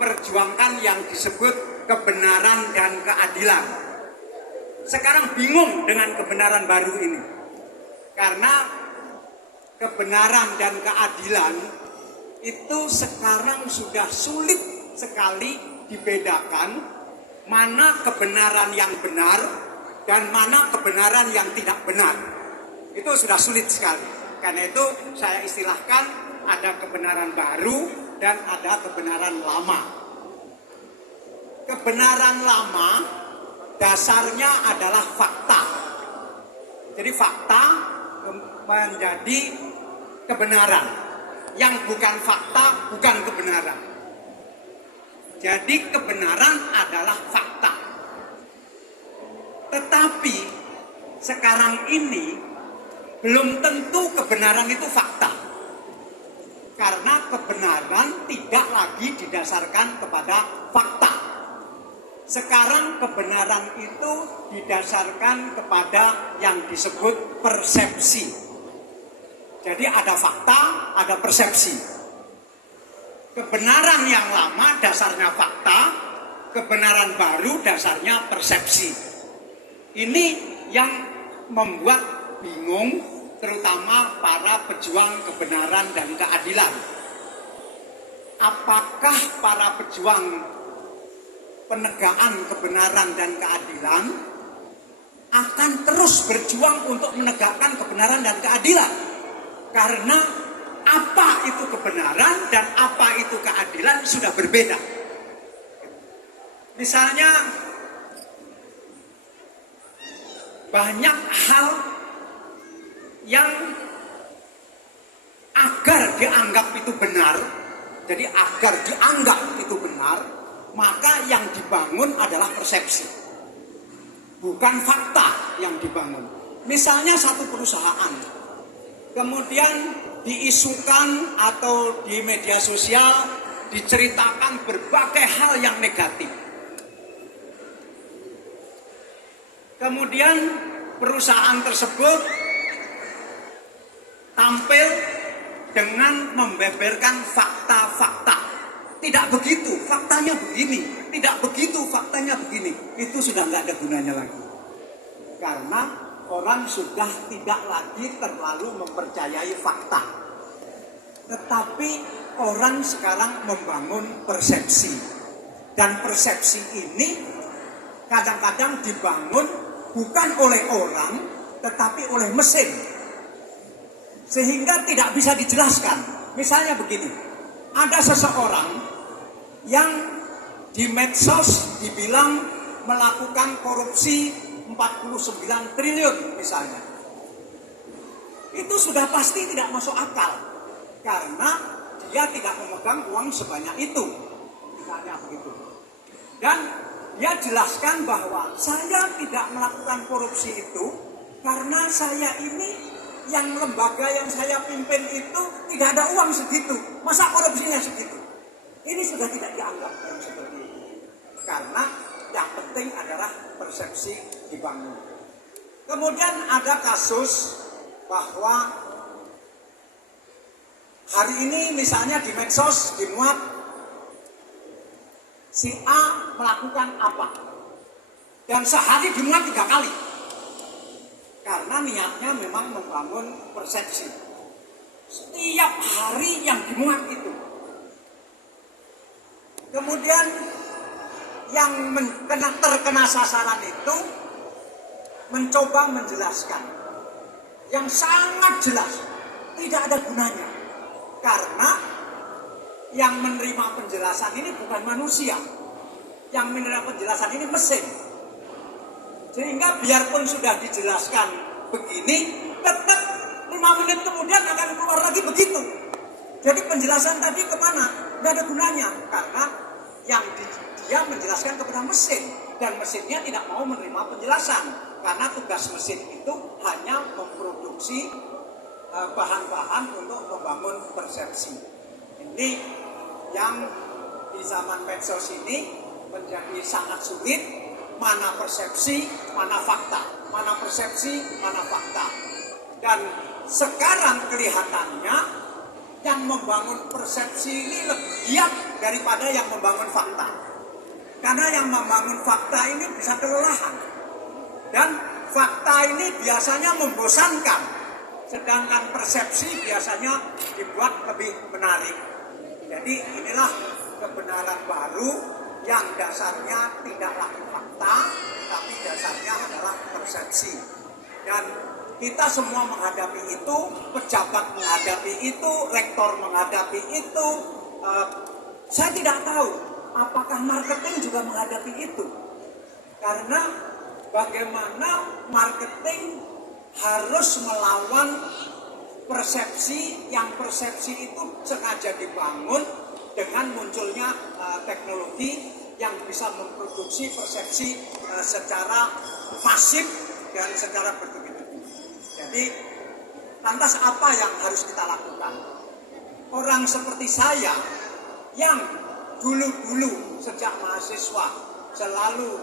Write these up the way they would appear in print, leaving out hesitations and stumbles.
memperjuangkan yang disebut kebenaran dan keadilan. Sekarang bingung dengan kebenaran baru ini. Karena kebenaran dan keadilan itu sekarang sudah sulit sekali dibedakan mana kebenaran yang benar dan mana kebenaran yang tidak benar. Itu sudah sulit sekali. Karena itu saya istilahkan ada kebenaran baru dan ada kebenaran lama. Kebenaran lama dasarnya adalah fakta. Jadi fakta menjadi kebenaran. Yang bukan fakta bukan kebenaran. Jadi kebenaran adalah fakta. Tetapi sekarang ini belum tentu kebenaran itu fakta. Karena kebenaran tidak lagi didasarkan kepada fakta. Sekarang kebenaran itu didasarkan kepada yang disebut persepsi. Jadi ada fakta, ada persepsi. Kebenaran yang lama dasarnya fakta, kebenaran baru dasarnya persepsi. Ini yang membuat bingung terutama para pejuang kebenaran dan keadilan. Apakah para pejuang penegakan kebenaran dan keadilan akan terus berjuang untuk menegakkan kebenaran dan keadilan? Karena apa itu kebenaran dan apa itu keadilan sudah berbeda. Misalnya banyak hal yang agar dianggap itu benar, jadi agar dianggap itu benar, maka yang dibangun adalah persepsi, bukan fakta yang dibangun. Misalnya satu perusahaan, kemudian diisukan atau di media sosial diceritakan berbagai hal yang negatif. Kemudian perusahaan tersebut tampil dengan membeberkan fakta-fakta. Tidak begitu, faktanya begini. Tidak begitu, faktanya begini. Itu sudah nggak ada gunanya lagi. Karena orang sudah tidak lagi terlalu mempercayai fakta. Tetapi orang sekarang membangun persepsi. Dan persepsi ini kadang-kadang dibangun bukan oleh orang, tetapi oleh mesin. Sehingga tidak bisa dijelaskan. Misalnya begini, ada seseorang yang di medsos dibilang melakukan korupsi 49 triliun misalnya. Itu sudah pasti tidak masuk akal. Karena dia tidak memegang uang sebanyak itu. Misalnya begitu. Dan dia jelaskan bahwa saya tidak melakukan korupsi itu karena saya ini yang lembaga yang saya pimpin itu tidak ada uang segitu. Masa korupsinya segitu? Ini sudah tidak dianggap yang seperti itu. Karena yang penting adalah persepsi dibangun. Kemudian ada kasus bahwa hari ini misalnya di medsos dimuat si A melakukan apa. Dan sehari dimuat 3 kali. Karena niatnya memang membangun persepsi. Setiap hari yang dimuat itu. Kemudian yang terkena sasaran itu mencoba menjelaskan. Yang sangat jelas. Tidak ada gunanya. Karena yang menerima penjelasan ini bukan manusia. Yang menerima penjelasan ini mesin. Sehingga biarpun sudah dijelaskan begini, tetap 5 menit kemudian akan keluar lagi begitu. Jadi penjelasan tadi kemana? Tidak ada gunanya. Karena yang dia menjelaskan kepada mesin. Dan mesinnya tidak mau menerima penjelasan. Karena tugas mesin itu hanya memproduksi bahan-bahan untuk membangun persepsi. Ini yang di zaman medsos ini menjadi sangat sulit. Mana persepsi, mana fakta. Mana persepsi, mana fakta. Dan sekarang kelihatannya yang membangun persepsi ini lebih giat daripada yang membangun fakta. Karena yang membangun fakta ini bisa kelelahan. Dan fakta ini biasanya membosankan. Sedangkan persepsi biasanya dibuat lebih menarik. Jadi inilah kebenaran baru yang dasarnya tidak lagi fakta, tapi dasarnya adalah persepsi. Dan kita semua menghadapi itu, pejabat menghadapi itu, rektor menghadapi itu. Saya tidak tahu apakah marketing juga menghadapi itu. Karena bagaimana marketing harus melawan persepsi, yang persepsi itu sengaja dibangun dengan munculnya teknologi yang bisa memproduksi persepsi secara masif dan secara bertubi-tubi. Jadi lantas apa yang harus kita lakukan? Orang seperti saya yang dulu-dulu sejak mahasiswa selalu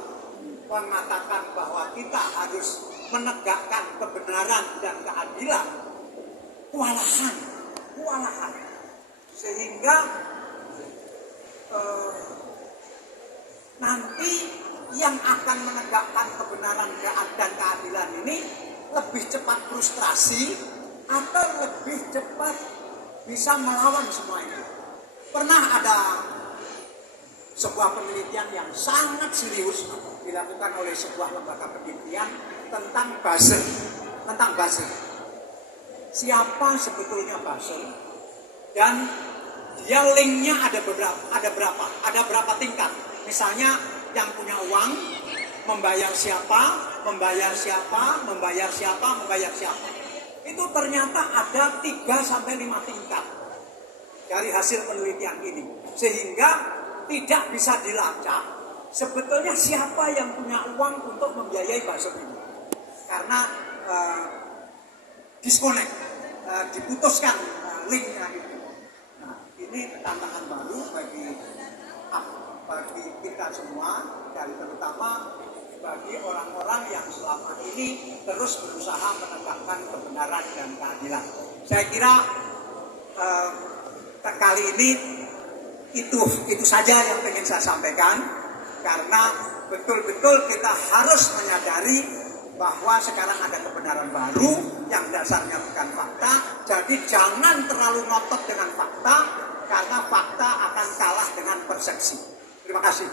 mengatakan bahwa kita harus menegakkan kebenaran dan keadilan, kewalahan. Sehingga nanti yang akan menegakkan kebenaran dan keadilan ini lebih cepat frustrasi atau lebih cepat bisa melawan semua itu. Pernah ada sebuah penelitian yang sangat serius dilakukan oleh sebuah lembaga penelitian tentang buzzer. Siapa sebetulnya buzzer? Dan dia linknya ada berapa? Ada berapa tingkat? Misalnya yang punya uang membayar siapa? Itu ternyata ada 3 sampai 5 tingkat dari hasil penelitian ini. Sehingga tidak bisa dilacak sebetulnya siapa yang punya uang untuk membiayai buzzer ini. Karena disconnect, diputuskan linknya itu. Nah, ini tantangan baru bagi kita semua, dan terutama bagi orang-orang yang selama ini terus berusaha menegakkan kebenaran dan keadilan. Saya kira kali ini itu saja yang ingin saya sampaikan, karena betul-betul kita harus menyadari bahwa sekarang ada kebenaran baru yang dasarnya bukan fakta. Jadi jangan terlalu ngotot dengan fakta, karena fakta akan kalah dengan persepsi. Terima kasih.